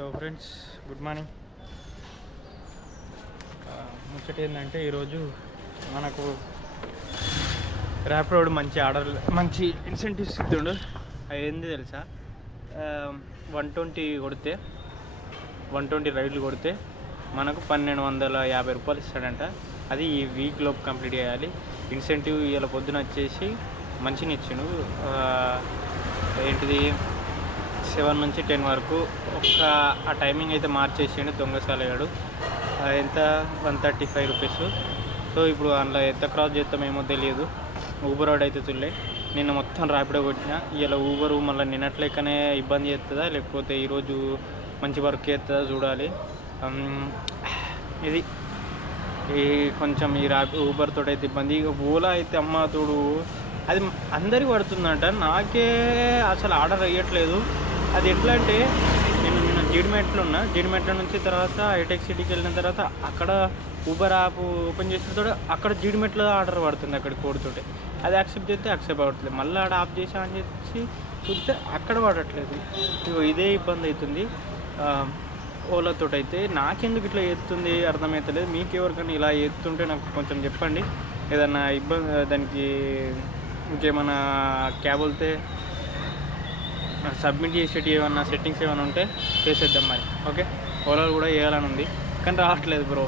So friends good morning. ముచ్చట ఏంటంటే ఈరోజు మనకు ర్యాపిడో మంచి ఇన్సెంటివ్స్ ఇస్తుండు. అది ఏంది తెలుసా, 120 కొడితే 120 రైడ్లు కొడితే మనకు 1250 రూపాయలు ఇస్తాడంట. అది ఈ వీక్ లోపు కంప్లీట్ చేయాలి. ఇన్సెంటివ్ ఇలా పొద్దున వచ్చేసి మంచిని ఇచ్చిండు. ఏంటిది 7 నుంచి 10 వరకు ఆ టైమింగ్ అయితే మార్చేసిండు దొంగసాలగాడు. ఎంత 135 రూపీస్. సో ఇప్పుడు అందులో ఎంత క్రాస్ చేస్తామేమో తెలియదు. ఊబర్ వాడు అయితే తుల్లే. నిన్న మొత్తం ర్యాపిడో కొట్టిన. ఇలా ఊబరు మళ్ళీ నిన్నట్లెక్కనే ఇబ్బంది చేస్తుందా లేకపోతే ఈరోజు మంచి వర్క్ చేస్తుందా చూడాలి. ఇది కొంచెం ఈ ఊబర్ తోటి అయితే ఇబ్బంది. ఇక ఓలా అయితే అమ్మ తోడు అది అందరికి పడుతుందంట, నాకే అసలు ఆర్డర్ అయ్యట్లేదు. అది ఎట్లా అంటే నేను జీడిమెట్లో నుంచి తర్వాత హైటెక్ సిటీకి వెళ్ళిన తర్వాత అక్కడ ఊబర్ యాప్ ఓపెన్ చేసిన తోడు అక్కడ జీడిమెట్లో ఆర్డర్ పడుతుంది. అక్కడ కోడ్తోటి అది యాక్సెప్ట్ చేస్తే యాక్సెప్ట్ అవ్వట్లేదు. మళ్ళీ ఆడ ఆఫ్ చేసా అని చెప్పి చూస్తే అక్కడ పడట్లేదు. ఇదే ఇబ్బంది అవుతుంది ఓలాతో. అయితే నాకెందుకు ఇట్లా ఎత్తుంది అర్థమవుతలేదు. మీకు ఎవరికైనా ఇలా ఎత్తుంటే నాకు కొంచెం చెప్పండి. ఏదన్నా ఇబ్బంది దానికి ఇంకేమైనా క్యాబ్ వెళ్తే సబ్మిట్ చేసేటి ఏమన్నా సెట్టింగ్స్ ఏమైనా ఉంటే చేసేద్దాం మరి. ఓకే, ఓలాలు కూడా వేయాలని ఉంది కానీ రావట్లేదు బ్రో.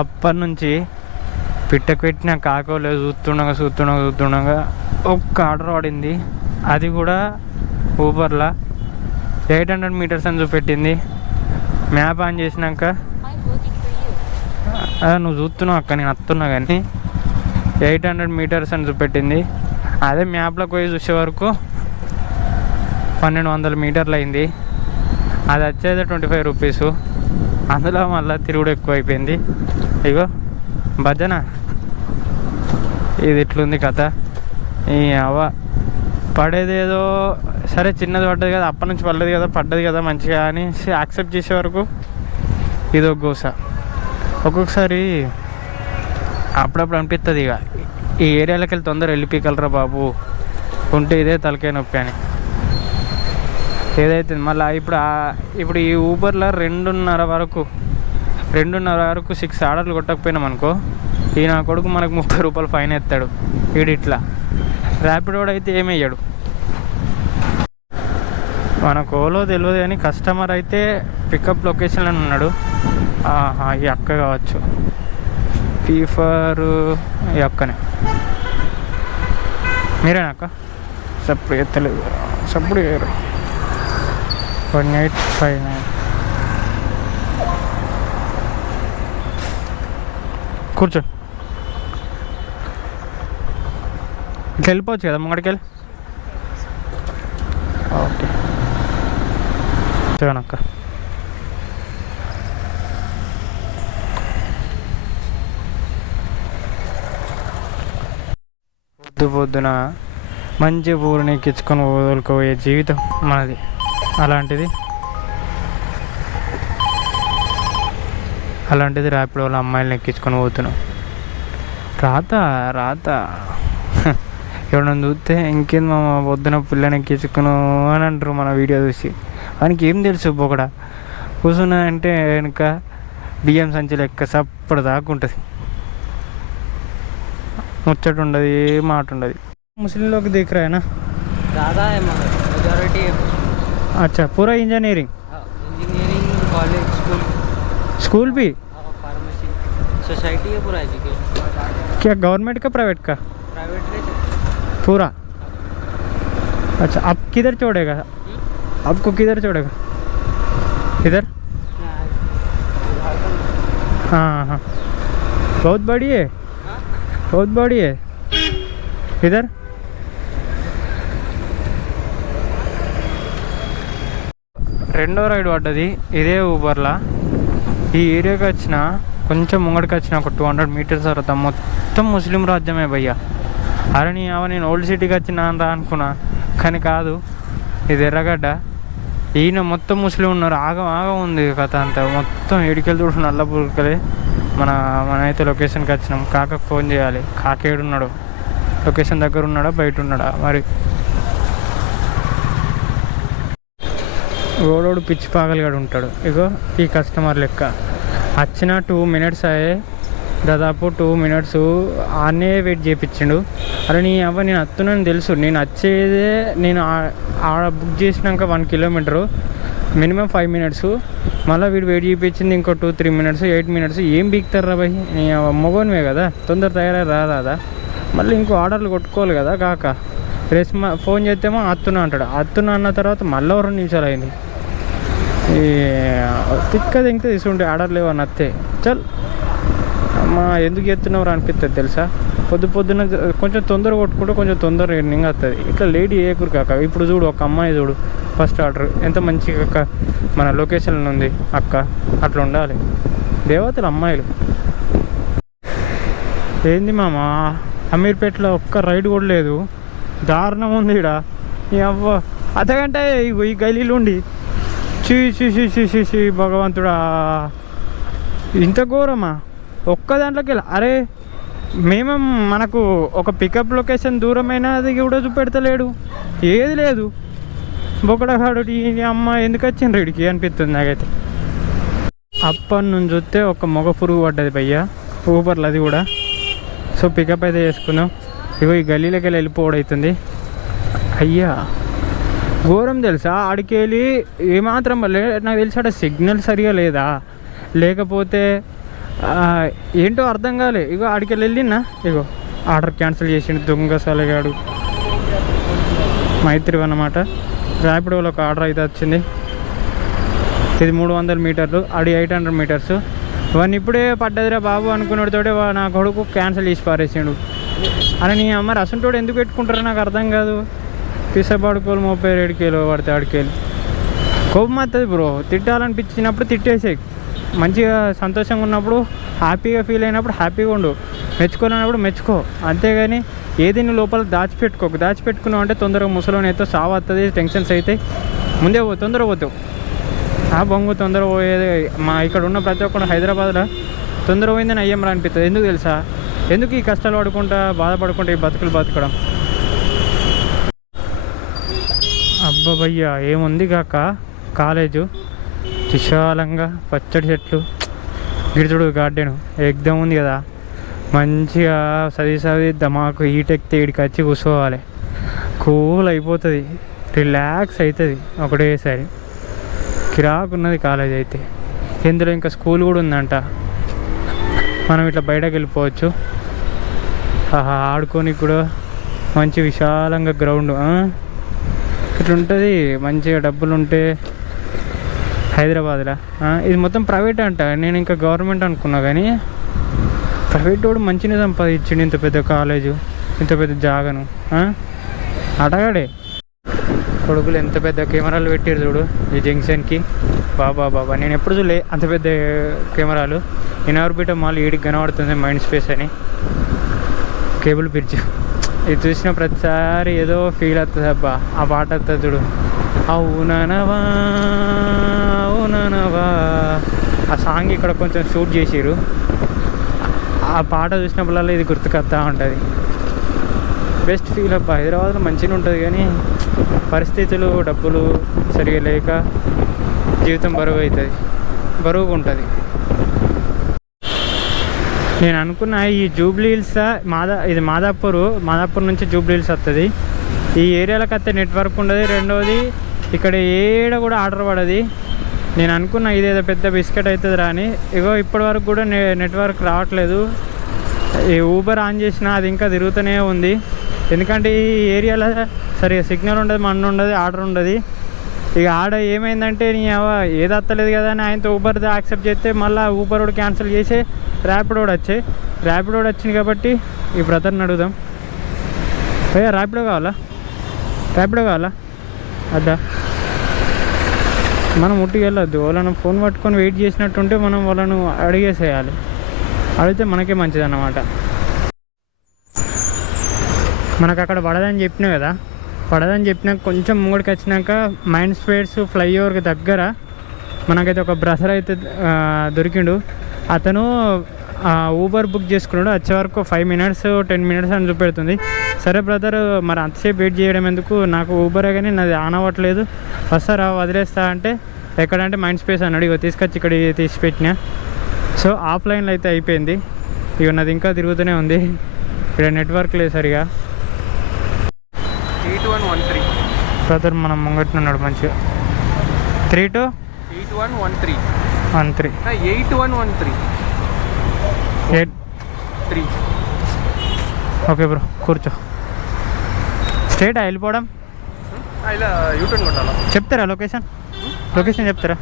అప్పటి నుంచి పిట్టకు పెట్టిన కాకోలేదు చూస్తుండగా ఒక్క ఆర్డర్ పడింది. అది కూడా ఊబర్లో 800 మీటర్స్ అని చూపెట్టింది. మ్యాప్ ఆన్ చేసినాక నువ్వు చూస్తున్నావు అక్క, నేను వస్తున్నా కానీ 800 మీటర్స్ అని చూపెట్టింది. అదే మ్యాప్లోకి పోయి చూసే వరకు 1200 మీటర్లు అయింది. అది వచ్చేది 25 రూపీసు. అందులో మళ్ళీ తిరుగుడు ఎక్కువ అయిపోయింది. ఇగో భజన ఇది ఇట్లుంది కథ. ఈ పడేది ఏదో సరే చిన్నది పడ్డది కదా, అప్పటి నుంచి పడ్డది కదా మంచిగా అని యాక్సెప్ట్ చేసే వరకు ఇదో గోస. ఒక్కొక్కసారి అప్పుడప్పుడు అనిపిస్తుంది ఇక ఈ ఏరియాలోకి వెళ్ళి తొందర వెళ్ళిపోగలరా బాబు, ఉంటే ఇదే తలకాయ నొప్పి అని ఏదైతే. మళ్ళీ ఇప్పుడు ఈ ఊబర్లో 2:30 వరకు 6 ఆర్డర్లు కొట్టకపోయినాం అనుకో, ఈ నా కొడుకు మనకు 30 రూపాయలు ఫైన్ ఎత్తాడు. ఇట్లా ర్యాపిడో అయితే ఏమయ్యాడు మనకు ఓలో తెలియదు కానీ కస్టమర్ అయితే పికప్ లొకేషన్లో ఉన్నాడు. ఈ అక్క కావచ్చు, పీఫర్ ఈ అక్కనే. మీరేనా అక్క? సప్పుడు ఎత్తలేదు, సప్పుడు వేయరు. 1859 కూర్చోండి. ఇట్లా వెళ్ళిపోవచ్చు కదా ముంగడికి వెళ్ళి. ఓకే చూడనక్క. పొద్దున మంచి పూలని ఎక్కించుకొని వదులుకోబోయే జీవితం మనది. అలాంటిది ర్యాపిడోలో అమ్మాయిలను ఎక్కించుకొని పోతున్నాం. రాత ఎవడన్నా చూస్తే ఇంకేం మా పొద్దున పిల్లని ఎక్కించుకును అని అంటారు మన వీడియో చూసి. వానికి ఏం తెలుసు ఒకడ కూర్చున్నా అంటే వెనుక బియ్యం సంచి లెక్క సప్పుడు దాకా ఉంటుంది. ముచ్చట ఉండదు, ఏ మాట ఉండదు. मुस्लिम लोग देख रहे हैं ना, ज़्यादा है मगर मेजॉरिटी है। अच्छा, पूरा इंजीनियरिंग कॉलेज स्कूल भी, फार्मेसी, सोसाइटी है पूरा एजुकेशन। क्या गवर्नमेंट का प्राइवेट का? प्राइवेट में पूरा। अच्छा, आप किधर छोड़ेगा? आपको किधर छोड़ेगा? इधर? हाँ हाँ, बहुत बड़ी है, बहुत बड़ी है। इधर రెండో రైడ్ పడ్డది ఇదే ఊబర్లా. ఈ ఏరియాకి వచ్చిన కొంచెం ముంగడికి వచ్చిన ఒక 200 మీటర్స్ తర్వాత మొత్తం ముస్లిం రాజ్యమే భయ్యా. అరే నేను ఓల్డ్ సిటీకి వచ్చినా రా అనుకున్నా, కానీ కాదు, ఇది ఎర్రగడ్డ. ఈయన మొత్తం ముస్లిం ఉన్నారు. ఆగం ఉంది కథ అంతా. మొత్తం ఏడికెళ్ళి చూడు నల్లపురికలే. మనమైతే లొకేషన్కి వచ్చినాం. కాకకు ఫోన్ చేయాలి. కాకేడున్నాడు, లొకేషన్ దగ్గర ఉన్నాడా బయట ఉన్నాడా మరి. ఓడోడు పిచ్చి పాగలిగాడు ఉంటాడు. ఇగో ఈ కస్టమర్ లెక్క వచ్చిన 2 minutes అయ్యే, దాదాపు 2 minutes ఆనే వెయిట్ చేయించిండు. అరే నీ అవ్వ నేను వస్తున్నాను తెలుసు, నేను వచ్చేదే నేను ఆడ బుక్ చేసినాక 1 kilometer మినిమం 5 minutes, మళ్ళీ వీడు వెయిట్ చేయించింది ఇంకో 2-3 minutes, 8 minutes. ఏం బీక్తారా భయ్, నీ మొగోనివే కదా, తొందర తయారై రాదా, మళ్ళీ ఇంకో ఆర్డర్లు కొట్టుకోవాలి కదా కాక. ఫోన్ చేస్తేమో అత్తున్నా అంటాడు, అత్తున్నా అన్న తర్వాత మళ్ళీ 2 నిమిషాలు అయింది. ఈ తిక్కది ఇంకా తీసుకుంటే ఆర్డర్ లేవు అని అత్తే చల్ అమ్మా ఎందుకు ఎత్తున్నావు అనిపిస్తుంది తెలుసా. పొద్దున కొంచెం తొందర కొట్టుకుంటే కొంచెం తొందర ఎర్నింగ్ వస్తుంది. ఇట్లా లేడీ ఏకురు కాక. ఇప్పుడు చూడు ఒక అమ్మాయి చూడు, ఫస్ట్ ఆర్డర్ ఎంత మంచిగా అక్క మన లొకేషన్లో ఉంది అక్క, అట్లా ఉండాలి దేవతలు అమ్మాయిలు. ఏంది మామ అమీర్పేటలో ఒక్క రైడ్ కూడా లేదు, దారుణం ఉంది ఇక్కడ. ఈ అవ్వ అర్ధగంట ఈ గలీలు ఉండి చీ భగవంతుడా, ఇంత ఘోరమా ఒక్క దాంట్లోకి వెళ్ళి. అరే మేము మనకు ఒక పికప్ లొకేషన్ దూరమైన అది కూడా చూపెడతలేడు, ఏది లేదు. బొకడగాడు ఈ అమ్మ ఎందుకు వచ్చిండ్రు వీడికి అనిపిస్తుంది నాకైతే. అప్పటి నుంచి చూస్తే ఒక మొగ పురుగు పడ్డది భయ్యా ఊబర్లో, అది కూడా. సో పికప్ అయితే చేసుకుందాం. ఇగో ఈ గల్లీలోకి వెళ్ళి వెళ్ళిపోవడవుతుంది. అయ్యా ఘోరం తెలుసా, ఆడికి వెళ్ళి ఏమాత్రం నాకు తెలిసి అక్కడ సిగ్నల్ సరిగా లేదా, లేకపోతే ఏంటో అర్థం కాలే. ఇగో ఆడికి వెళ్ళినా ఇగో ఆర్డర్ క్యాన్సిల్ చేసిండు దొంగ సలగాడు. మైత్రి అన్నమాట. ర్యాపిడోలో ఒక ఆర్డర్ అయితే వచ్చింది. ఇది 300 meters, ఆడి 800 meters. వాడిని ఇప్పుడే పడ్డదిరా బాబు అనుకున్నతోటే నా కొడుకు క్యాన్సిల్ చేసి పారేసిండు. అని నీ అమ్మ రసంటోడు ఎందుకు పెట్టుకుంటారో నాకు అర్థం కాదు. పిసపాడుకోలు 37 కిలో పడితే ఆడికెళ్ళి కోపం వస్తుంది బ్రో. తిట్టాలనిపించినప్పుడు తిట్టేసే, మంచిగా సంతోషంగా ఉన్నప్పుడు హ్యాపీగా ఫీల్ అయినప్పుడు హ్యాపీగా ఉండు, మెచ్చుకోలేనప్పుడు మెచ్చుకో, అంతేగాని ఏది నువ్వు లోపల దాచిపెట్టుకున్నావు అంటే తొందరగా ముసలోని అయితే సావు వస్తుంది, టెన్షన్స్ అయితే ముందే తొందరగా పోతావు. ఆ బొంగు తొందర పోయేది. మా ఇక్కడ ఉన్న ప్రతి ఒక్కరు హైదరాబాద్లో తొందర పోయిందని అయ్యమ్మరా అనిపిస్తుంది. ఎందుకు తెలుసా, ఎందుకు ఈ కష్టాలు పడుకుంటా బాధపడుకుంటా ఈ బతకడం. అబ్బయ్యా ఏముంది కాక కాలేజు, విశాలంగా పచ్చడి చెట్లు, గిరిజుడు గార్డెను ఎగ్దం ఉంది కదా, మంచిగా చదివి దమాకు ఈటెక్కితే ఇడికి వచ్చి కూర్చోవాలి, కూల్ అయిపోతుంది, రిలాక్స్ అవుతుంది ఒకటేసారి. కిరాకు ఉన్నది కాలేజ్ అయితే. ఇందులో ఇంకా స్కూల్ కూడా ఉందంట, మనం ఇట్లా బయటకు వెళ్ళిపోవచ్చు. ఆడుకోనికి కూడా మంచి విశాలంగా గ్రౌండ్ ఇట్లా ఉంటుంది. మంచిగా డబ్బులు ఉంటే హైదరాబాద్లో. ఇది మొత్తం ప్రైవేట్ అంట, నేను ఇంకా గవర్నమెంట్ అనుకున్నా, కానీ ప్రైవేట్ కూడా మంచిగా సంపాదించిండు. ఇంత పెద్ద కాలేజు, ఇంత పెద్ద జాగను అడగాడే. కొడుకులు ఎంత పెద్ద కెమెరాలు పెట్టారు చూడు ఈ జంక్షన్కి. బాబా నేను ఎప్పుడు చూడలే అంత పెద్ద కెమెరాలు. ఇనార్బిటా మాల్ ఈడికి కనబడుతుంది, మైండ్ స్పేస్ అని. కేబుల్ బ్రిడ్జ్ ఇది చూసిన ప్రతిసారి ఏదో ఫీల్ అవుతుంది అబ్బా. ఆ పాట వస్తుంది చూడు, అవుననవా ఆ సాంగ్ ఇక్కడ కొంచెం షూట్ చేసిరు. ఆ పాట చూసినప్పుడల్లా ఇది గుర్తుకొస్తా ఉంటుంది. బెస్ట్ ఫీల్ అబ్బా. హైదరాబాద్లో మంచిగా ఉంటుంది, కానీ పరిస్థితులు డబ్బులు సరిగా లేక జీవితం బరువుగా ఉంటుంది. నేను అనుకున్న ఈ జూబ్లీ హిల్స్ ఇది మాదాపూర్ నుంచి జూబ్లీ హిల్స్ వస్తుంది. ఈ ఏరియాలకు వస్తే నెట్వర్క్ ఉండదు. రెండవది ఇక్కడ ఏడ కూడా ఆర్డర్ పడది. నేను అనుకున్నా ఇదేదో పెద్ద బిస్కెట్ అవుతుంది రాని, ఇగో ఇప్పటి వరకు కూడా నెట్వర్క్ రావట్లేదు. ఈ ఊబర్ ఆన్ చేసినా అది ఇంకా తిరుగుతూనే ఉంది. ఎందుకంటే ఈ ఏరియాలో సరిగా సిగ్నల్ ఉండదు, మన్ను ఉండదు, ఆర్డర్ ఉండదు. ఇక ఆడ ఏమైందంటే నీ ఏది వస్తలేదు కదా అని ఆయనతో ఊబర్ది యాక్సెప్ట్ చేస్తే మళ్ళీ ఊబర్ కూడా క్యాన్సిల్ చేసి ర్యాపిడో వచ్చింది కాబట్టి ఈ బ్రదర్ని అడుగుదాం. భయ్యా ర్యాపిడో కావాలా అద్దా. మనం ఉట్టికి వెళ్ళొద్దు. వాళ్ళను ఫోన్ పట్టుకొని వెయిట్ చేసినట్టుంటే మనం వాళ్ళను అడిగేసేయాలి. అడిగితే మనకే మంచిది అన్నమాట. మనకు అక్కడ పడదని చెప్పినావు కదా, పడదని కొంచెం ముంగడికి వచ్చినాక మైండ్ స్పేస్ ఫ్లైఓవర్కి దగ్గర మనకైతే ఒక బ్రదర్ అయితే దొరికిండు. అతను ఊబర్ బుక్ చేసుకున్నాడు, వచ్చే వరకు 5 మినిట్స్ 10 మినిట్స్ అని చూపెడుతుంది. సరే బ్రదర్, మరి అంతసేపు వెయిట్ చేయడం ఎందుకు, నాకు ఊబరే కానీ నాది ఆన్ అవ్వట్లేదు, వస్తారా వదిలేస్తా అంటే ఎక్కడంటే మైండ్ స్పేస్ అన్నాడు. ఇక తీసుకొచ్చి ఇక్కడ తీసి పెట్టిన. సో ఆఫ్లైన్లో అయితే అయిపోయింది. ఇక నాది ఇంకా తిరుగుతూనే ఉంది, ఇక్కడ నెట్వర్క్ లేదు సరిగా. 8113 బ్రదర్ మనం ముంగట్టున్నాడు మంచిగా. 32 8113 13 8113 8 3. ఓకే బ్రో, కూర్చో. స్ట్రేట్ వెళ్ళిపోవడం ఇలా యూటర్న్ కొట్టాలా? చెప్తారా లొకేషన్? లొకేషన్ చెప్తారా?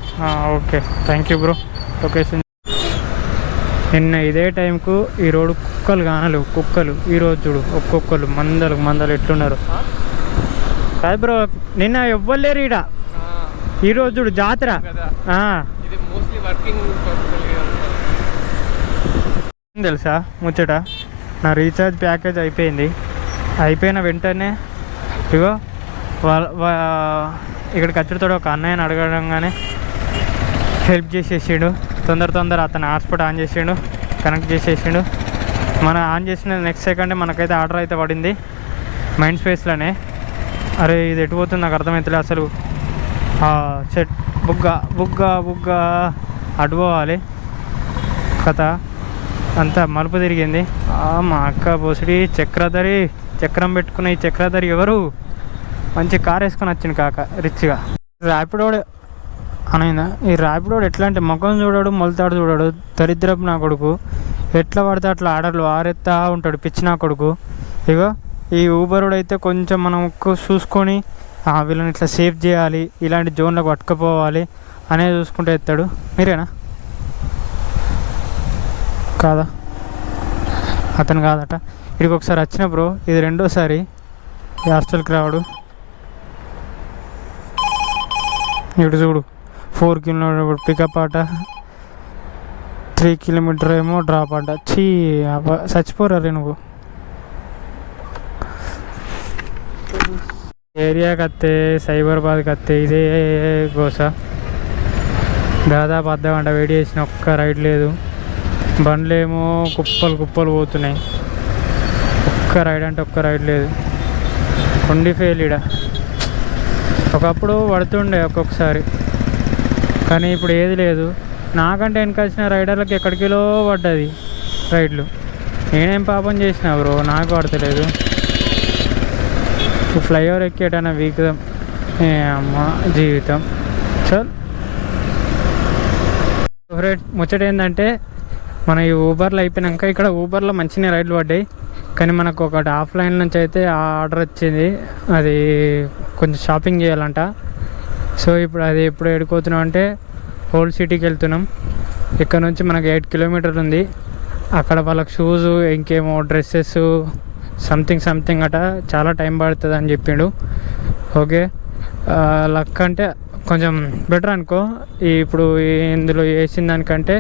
Okay, thank you bro. Location నిన్న ఇదే టైంకు ఈ రోడ్డు కుక్కలు కానలేవు, కుక్కలు. ఈరోజు చూడు ఒక్కొక్కరు మందలు ఎట్లున్నారు. కాదు బ్రో, నిన్న ఎవ్వలేరు ఈడ. ఈరోజు చూడు జాతర. ఇది మోస్ట్లీ వర్కింగ్ తెలుసా ముచ్చట, నా రీఛార్జ్ ప్యాకేజ్ అయిపోయింది. అయిపోయిన వెంటనే ఇగో ఇక్కడికి వచ్చేటోడు ఒక అన్నయ్యని అడగడంగానే హెల్ప్ చేసేసిండు. తొందర అతను హాట్స్పాట్ ఆన్ చేసిండు, కనెక్ట్ చేసేసిండు. మనం ఆన్ చేసిన నెక్స్ట్ సెకండే మనకైతే ఆర్డర్ అయితే పడింది మైండ్ స్పేస్లోనే. అరే ఇది ఎటు పోతుంది నాకు అర్థమవుతలే అసలు. సెట్ బుగ్గ అటు పోవాలి కథ అంతా మలుపు తిరిగింది. మా అక్క బొసిడి చక్రం పెట్టుకున్న ఈ చక్రధరి ఎవరు? మంచి కార్ వేసుకొని వచ్చింది కాక రిచ్గా. ర్యాపిడోడ్ అనైందా? ఈ ర్యాపిడోడ్ ఎట్లా అంటే ముఖం చూడడు, మొలతాడు చూడడు, దరిద్రపు నా కొడుకు. ఎట్లా పడితే అట్లా ఆర్డర్లు ఆరెత్తా ఉంటాడు, పిచ్చి నా కొడుకు. ఇగో ఈ ఊబరోడు అయితే కొంచెం మనం చూసుకొని వీళ్ళని ఇట్లా సేఫ్ చేయాలి, ఇలాంటి జోన్లకు పట్టుకుపోవాలి అనేది చూసుకుంటూ ఎత్తాడు. మీరేనా? కాదా? అతను కాదట. ఇక్కడికి ఒకసారి వచ్చిన బ్రో, ఇది రెండోసారి ఈ హాస్టల్కి రావడు. ఇటు చూడు 4 కిలోమీటర్ పికప్ ఆట, 3 కిలోమీటర్ ఏమో డ్రాప్ అంట. చచ్చిపోరారే నువ్వు. ఏరియాకి వస్తే సైబరాబాద్కి వస్తే ఇదే గోస. దాదాపు అర్ధగంట వెయిట్ చేసిన ఒక్క రైడ్ లేదు. బండ్లేమో కుప్పలు పోతున్నాయి. ఒక్క రైడ్ అంటే ఒక్క రైడ్ లేదు. కొండి ఫెయిల్ ఈడ. ఒకప్పుడు పడుతుండే ఒక్కొక్కసారి, కానీ ఇప్పుడు ఏది లేదు. నాకంటే వెనకొచ్చిన రైడర్లకు ఎక్కడికిలో పడ్డది రైడ్లు. నేనేం పాపం చేసిన బ్రో, నాకు పడతలేదు. ఫ్లైఓవర్ ఎక్కేటన్నా వీక్దాం అమ్మ జీవితం. చల్ ముచ్చట ఏంటంటే, మన ఈ ఊబర్లో అయిపోయినాక ఇక్కడ ఊబర్లో మంచిగా రైడ్లు పడ్డాయి. కానీ మనకు ఒకటి ఆఫ్లైన్ నుంచి అయితే ఆర్డర్ వచ్చింది, అది కొంచెం షాపింగ్ చేయాలంట. సో ఇప్పుడు అది ఎప్పుడు ఎడుకోతున్నాం అంటే ఓల్డ్ సిటీకి వెళ్తున్నాం. ఇక్కడ నుంచి మనకు 8 కిలోమీటర్లు ఉంది. అక్కడ వాళ్ళకి షూస్ ఇంకేమో డ్రెస్సెస్ సంథింగ్ అట చాలా టైం పడుతుంది అని చెప్పిండు. ఓకే, లక్ అంటే కొంచెం బెటర్ అనుకో. ఇప్పుడు ఇందులో వేసిన దానికంటే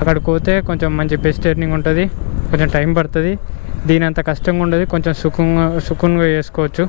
అక్కడికి పోతే కొంచెం మంచి బెస్ట్ ఎర్నింగ్ ఉంటుంది, కొంచెం టైం పడుతుంది. దీని అంత కష్టంగా ఉండదు, కొంచెం సుఖంగా చేసుకోవచ్చు.